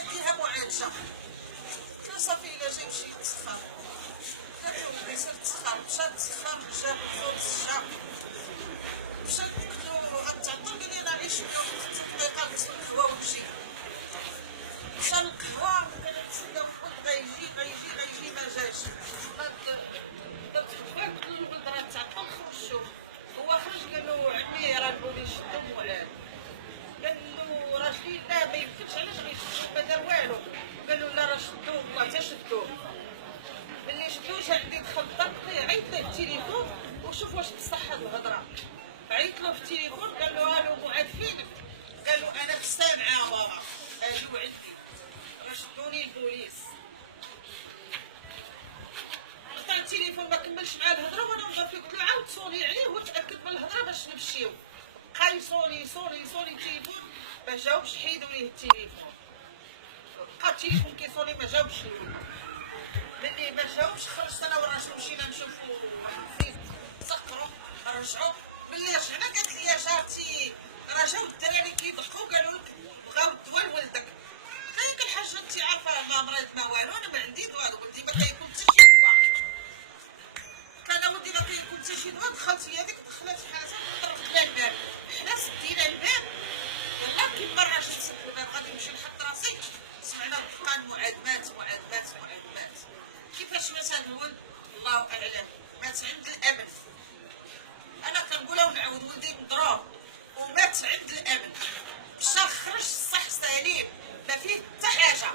قالت ليها معالجه. قلت صافي الا جاي يمشي يتسخر. قالت له ولدي سير تسخر. مشى تسخر جاب الخبز جا مشى قلت له غتعطل. قال لي انا عايش شويه 5 دقائق نغسل القهوه ونجي. مشى للقهوه وكانت تسناو الولد غيجي ما جاش. قلت له الولد راه تعطل خرج شوف. هو خرج قال له عمي راه البوليس شدو موعاد. قال له راجلي لا ما يمكنش علاش غيشدوه ما دار والو. قال له لا راه شدوه والله حتى شدوه. ملي شدوه جا عندي دخل الدار عيط له التليفون وشوف واش تصح هاد الهضره. عيط له في التليفون قال له الو معاد فينك؟ قال له انا في السامعه بابا اجيو عندي راه شدوني البوليس. قطع التليفون ما كملش معاه الهضره وانا نهضر فيه. قلت له عاود صوني عليه وتاكد من الهضره باش نمشيو. بقى يصوني التليفون ما جاوبش. حيدوا ليه التليفون. بقى التليفون كيصوني ما جاوبش الولد. ملي ما جاوبش خرجت انا وراجل مشينا نشوفوا واحد تسكروا رجعوا. ملي رجعنا قالت لي يا جارتي راه جاو الدراري كيضحكوا قالوا لك بغاو الدواء لولدك. قلت لها الحاجه انت عارفه ما مريض ما والو انا ما عندي دواء. ولدي ما كيكون حتى شي دواء. قلت انا ولدي ما كيكون حتى شي دواء. دخلت هي ديك دخلت حاجه ضربت لها الباب. حنا سدينا الباب يلاه كيما راه جات تسد الباب غادي نمشي نحط راسي. سمعنا الدقان معاد مات. كيفاش مات هذا الولد الله اعلم. مات عند الامن. انا كنقولها ونعاود ولدي مضروب ومات عند الامن. مشى خرج صح سليم ما فيه حتى حاجه.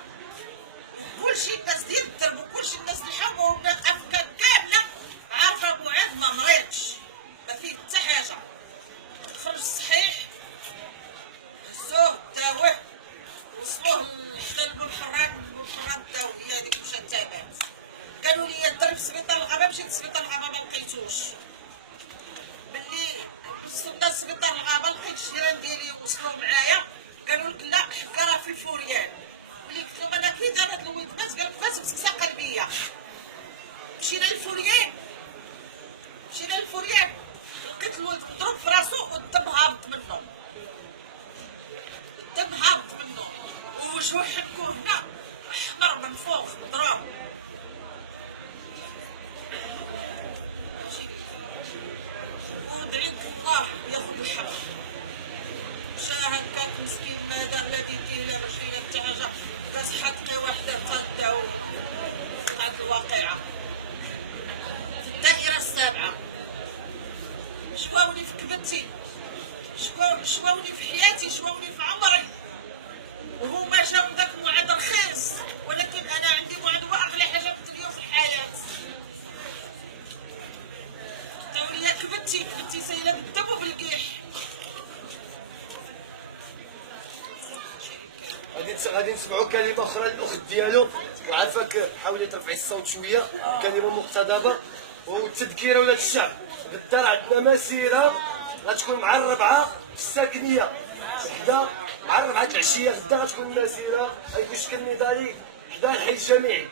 كلشي الناس ديال الدرب وكلشي الناس الحومه والناس افكار كامله عارفه معاد ما مريضش ما فيه حتى حاجه. خرج صحيح. هزوه داوه وصلوه حتى للمحرم داوه. هي هذيك مشات تابات. قالوا لي الدرب في سبيطار الغابه. مشيت لسبيطار الغابه ما لقيتوش. ملي وصلنا لسبيطار الغابه لقيت الجيران ديالي وصلوا معايا قالوا لك لا حكا راه في الفوريان. ملي قلت لهم انا كي دار هذا الولد مات قال لك مات بسكسه قلبيه. مشينا للفوريان لقيت الولد مضروب في راسو والدم هابط منه ووجهو حكو هنا احمر من فوق مضروب. ودعيت الله ياخذ الحق. مشى هكاك مسكين ما دار لا بيديه لا رجليه حتى حاجه. كاسحتنا وحده تداو وقعت الواقعه في الدائره السابعه. شواوني في كبدتي شواوني في حياتي شواوني في عمري. وهما جاو داك معاد رخيص ولكن انا عندي معاد هو اغلى حاجه في اليوم في الحياه. داولي كبدتي سايله بالدم وبالقيح. غادي نسمعوا كلمه اخرى للاخت ديالو وعافاك حاولي ترفعي الصوت شويه. كلمه مقتضبه والتذكيره ولاد الشعب. بالدار عندنا مسيره غتكون مع الربعه في الساكنيه حدا مع الربعه العشيه. غدا غتكون المسيره غيكون شكل نضالي حدا الحي الجامعي.